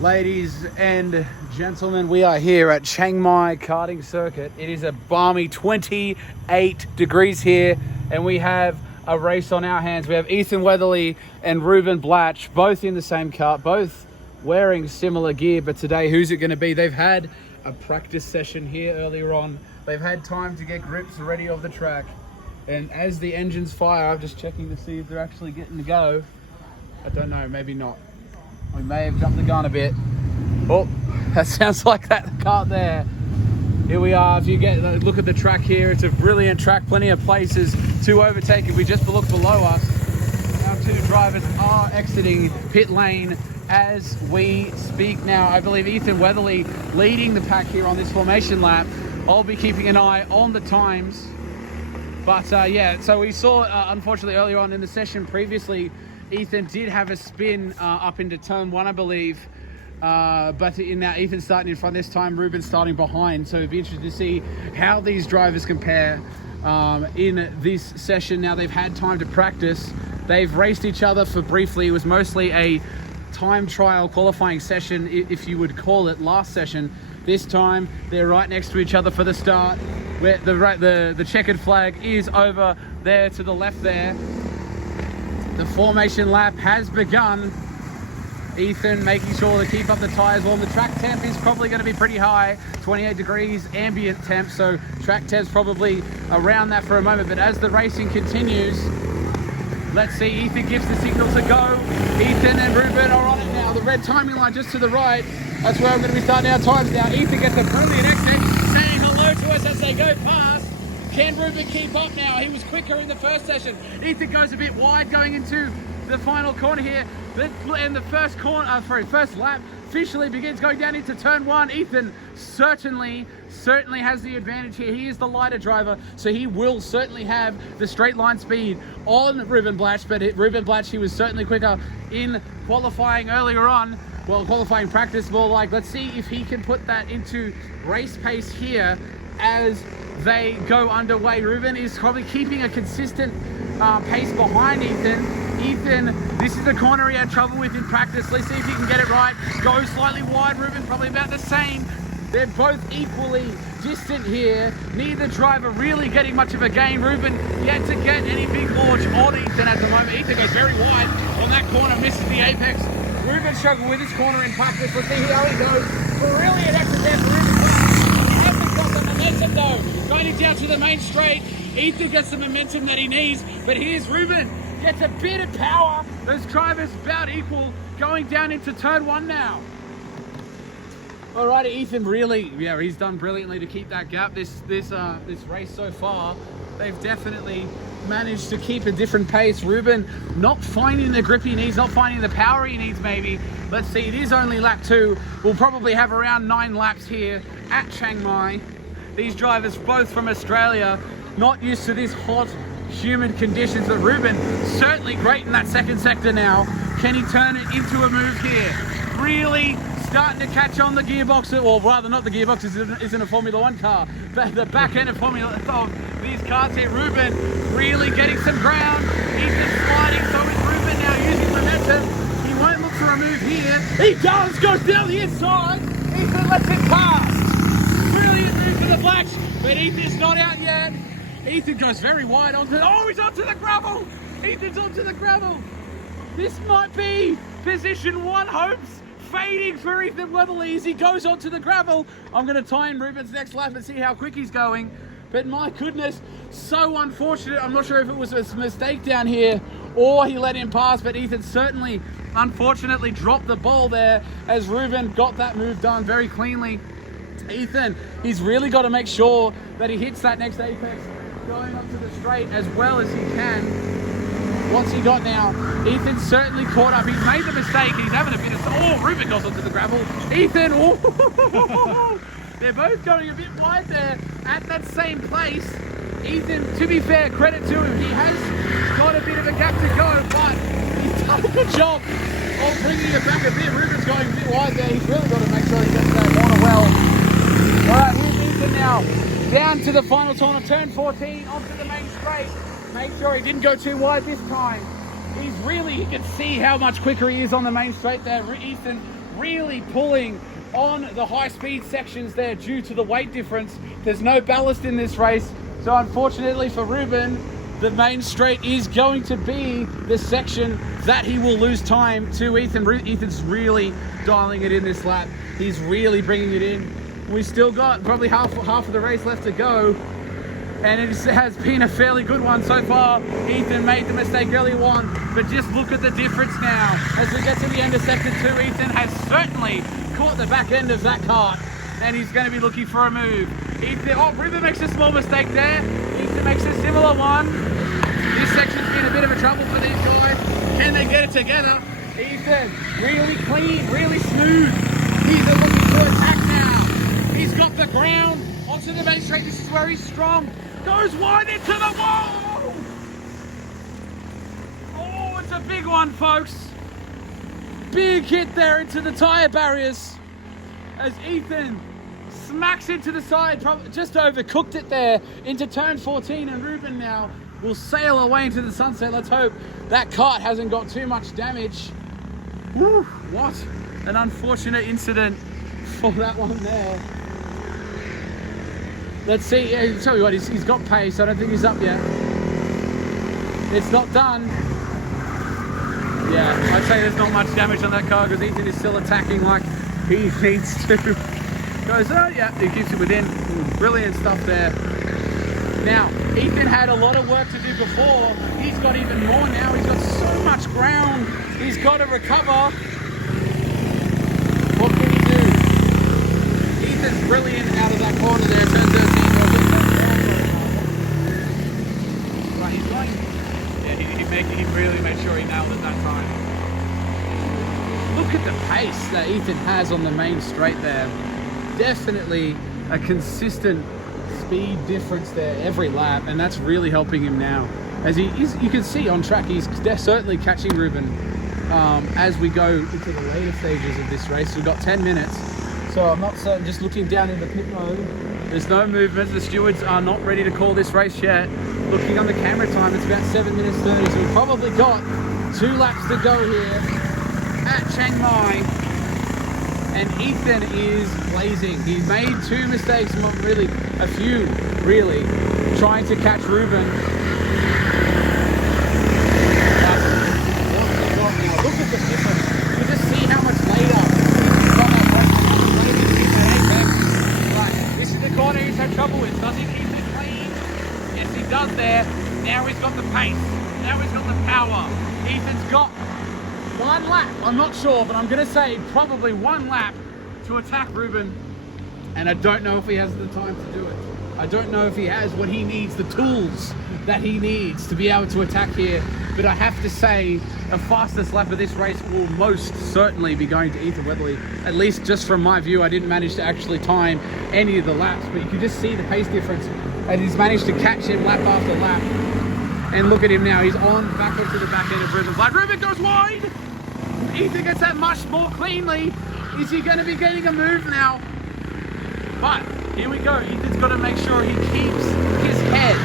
Ladies and gentlemen, we are here at Chiang Mai karting circuit. It is a balmy 28 degrees here, and we have a race on our hands. We have Ethan Weatherly and Reuben Blatch, both in the same kart, both wearing similar gear. But today, who's it going to be? They've had a practice session here earlier on. They've had time to get grips ready of the track. And as the engines fire, I'm just checking to see if they're actually getting to go. I don't know, maybe not. We may have jumped the gun a bit. Oh, that sounds like that kart there. Here we are. If you get a look at the track here, it's a brilliant track. Plenty of places to overtake. If we just look below us, our two drivers are exiting pit lane as we speak now. I believe Ethan Weatherly leading the pack here on this formation lap. I'll be keeping an eye on the times. But yeah, so we saw, unfortunately, earlier on in the session previously, Ethan did have a spin up into turn one, I believe. But in now, Ethan's starting in front this time, Reuben's starting behind. So it'd be interesting to see how these drivers compare in this session. Now they've had time to practice. They've raced each other for briefly. It was mostly a time trial qualifying session, if you would call it, last session. This time, they're right next to each other for the start. Where the checkered flag is over there to the left there. The formation lap has begun. Ethan making sure to keep up the tires warm. The track temp is probably going to be pretty high, 28 degrees ambient temp, so track temp's probably around that for a moment. But as the racing continues, let's see, Ethan gives the signal to go. Ethan and Reuben are on it now. The red timing line just to the right. That's where I'm going to be starting our times now. Ethan gets a brilliant exit, saying hello to us as they go past. Can Reuben keep up now? He was quicker in the first session. Ethan goes a bit wide going into the final corner here. And the first lap officially begins going down into turn one. Ethan certainly has the advantage here. He is the lighter driver, so he will certainly have the straight line speed on Reuben Blatch. But Reuben Blatch, he was certainly quicker in qualifying earlier on. Well, qualifying practice, more like, let's see if he can put that into race pace here as they go underway. Reuben is probably keeping a consistent pace behind Ethan. Ethan, this is the corner he had trouble with in practice. Let's see if he can get it right. Go slightly wide. Reuben probably about the same. They're both equally distant here. Neither driver really getting much of a gain. Reuben yet to get any big launch on Ethan at the moment. Ethan goes very wide on that corner, misses the apex. Reuben struggled with his corner in practice. Let's see how he goes. Brilliant exit there for Reuben. He hasn't got the momentum though. Going down to the main straight. Ethan gets the momentum that he needs, but here's Reuben. Gets a bit of power. Those drivers about equal going down into turn one now. Alrighty, Ethan really, he's done brilliantly to keep that gap. This race so far, they've definitely managed to keep a different pace. Reuben not finding the grip he needs, not finding the power he needs maybe. Let's see, it is only lap 2. We'll probably have around 9 laps here at Chiang Mai. These drivers both from Australia, not used to this hot, humid conditions, but Reuben certainly great in that second sector now. Can he turn it into a move here? Really starting to catch on the gearbox, or rather not the gearbox, isn't a Formula 1 car, but the back end of these cars here. Reuben really getting some ground. Ethan sliding, so is Reuben now using momentum. He won't look for a move here. He does, goes down the inside. Ethan lets it pass. Brilliant move for the Blacks, but Ethan's not out yet. Ethan goes very wide onto, he's onto the gravel. Ethan's onto the gravel. This might be position 1 hopes fading for Ethan Weatherly as he goes onto the gravel. I'm going to tie in Reuben's next lap and see how quick he's going. But my goodness, so unfortunate. I'm not sure if it was a mistake down here or he let him pass, but Ethan certainly, unfortunately, dropped the ball there as Reuben got that move done very cleanly. Ethan, he's really got to make sure that he hits that next apex going up to the straight as well as he can. What's he got now? Ethan certainly caught up. He's made the mistake. He's having a bit of... Reuben goes onto the gravel. Ethan... They're both going a bit wide there at that same place. Ethan, to be fair, credit to him. He has got a bit of a gap to go, but he's done a good job of bringing it back a bit. Reuben's going a bit wide there. He's really got to make sure he gets that corner well. All right, here's Ethan now. Down to the final turn 14, onto the main straight. Make sure he didn't go too wide this time. You can see how much quicker he is on the main straight there. Ethan really pulling on the high speed sections there due to the weight difference. There's no ballast in this race, so unfortunately for Reuben, the main straight is going to be the section that he will lose time to Ethan. Ethan's really dialing it in this lap. He's really bringing it in. We still got probably half of the race left to go, and it has been a fairly good one so far. Ethan made the mistake early on, but just look at the difference now. As we get to the end of sector 2, Ethan has certainly caught the back end of that kart, and he's going to be looking for a move. Reuben makes a small mistake there. Ethan makes a similar one. This section's been a bit of a trouble for these guys. Can they get it together? Ethan, really clean, really smooth. He's looking to attack now. He's got the ground onto the main straight. This is where he's strong. Goes wide into the wall. Oh, it's a big one, folks. Big hit there into the tire barriers as Ethan smacks into the side, probably just overcooked it there into turn 14, and Reuben now will sail away into the sunset. Let's hope that kart hasn't got too much damage. Woo, what an unfortunate incident for that one there. Let's see. Yeah, tell you what, he's got pace. I don't think he's up yet. It's not done. Yeah, I'd say there's not much damage on that car because Ethan is still attacking like he needs to. Goes, oh yeah, he keeps it within. Brilliant stuff there. Now, Ethan had a lot of work to do before. He's got even more now. He's got so much ground he's got to recover. What can he do? Ethan's brilliant out of that corner there. Turn 13. Right, he's going. Yeah, he really made sure he nailed it that time. Look at the pace that Ethan has on the main straight there. Definitely a consistent speed difference there every lap, and that's really helping him now. As you can see on track, he's certainly catching Reuben as we go into the later stages of this race. We've got 10 minutes, so I'm not certain. Just looking down in the pit road, there's no movement. The stewards are not ready to call this race yet. Looking on the camera time, it's about 7 minutes 30, so we've probably got 2 laps to go here at Chiang Mai. And Ethan is blazing. He made 2 mistakes, not really, a few, really, trying to catch Reuben. But what's he got now? Look at the difference. You can just see how much later he's got that race. Right, this is the corner he's had trouble with. Does he keep it clean? Yes, he does there. Now he's got the pace. Now he's got the power. Ethan's got 1 lap, I'm not sure, but I'm going to say probably 1 lap to attack Reuben, and I don't know if he has the time to do it. I don't know if he has what he needs, the tools that he needs to be able to attack here, but I have to say the fastest lap of this race will most certainly be going to Ethan Weatherly, at least just from my view. I didn't manage to actually time any of the laps, but you can just see the pace difference, and he's managed to catch him lap after lap. And look at him now, he's on back into the back end of Reuben. Like, Reuben goes wide! Ethan gets that much more cleanly. Is he going to be getting a move now? But here we go. Ethan's got to make sure he keeps his head.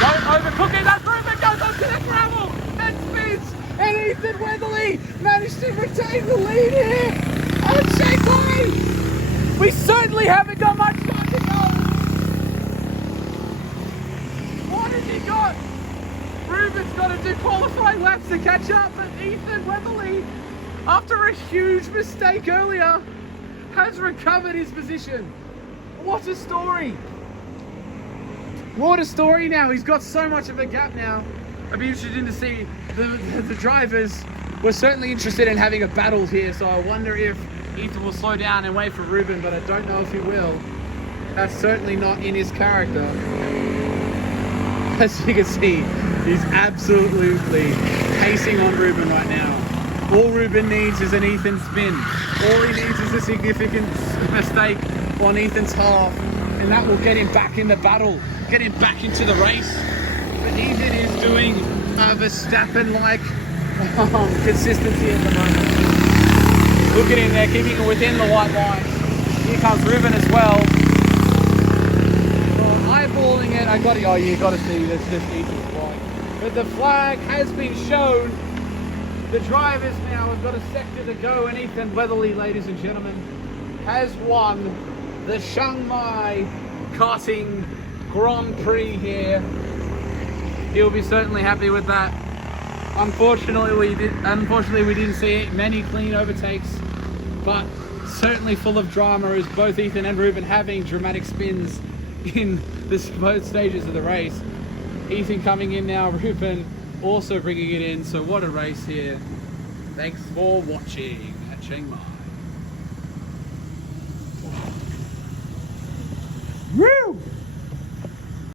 Don't overcook it. That's Reuben goes onto the gravel and spins. And Ethan Weatherly managed to retain the lead here on Shanghai. We certainly haven't got much time to go. What has he got? Reuben's got to do qualifying laps to catch up, but Ethan Weatherly, after a huge mistake earlier, has recovered his position. What a story. What a story now. He's got so much of a gap now. I'd be interested to see the drivers were certainly interested in having a battle here, so I wonder if Ethan will slow down and wait for Reuben, but I don't know if he will. That's certainly not in his character. As you can see, he's absolutely pacing on Reuben right now. All Reuben needs is an Ethan spin. All he needs is a significant mistake on Ethan's half, and that will get him back in the battle, get him back into the race. But Ethan is doing a Verstappen-like consistency at the moment. Look at him there, keeping it within the white line. Here comes Reuben as well. Eyeballing it, you got to see, that's just Ethan's flag. But the flag has been shown. The drivers now have got a sector to go, and Ethan Weatherly, ladies and gentlemen, has won the Chiang Mai Karting Grand Prix here. He'll be certainly happy with that. Unfortunately, we didn't see many clean overtakes, but certainly full of drama, as both Ethan and Reuben having dramatic spins in both stages of the race. Ethan coming in now, Reuben also bringing it in. So what a race here. Thanks for watching at Chiang Mai.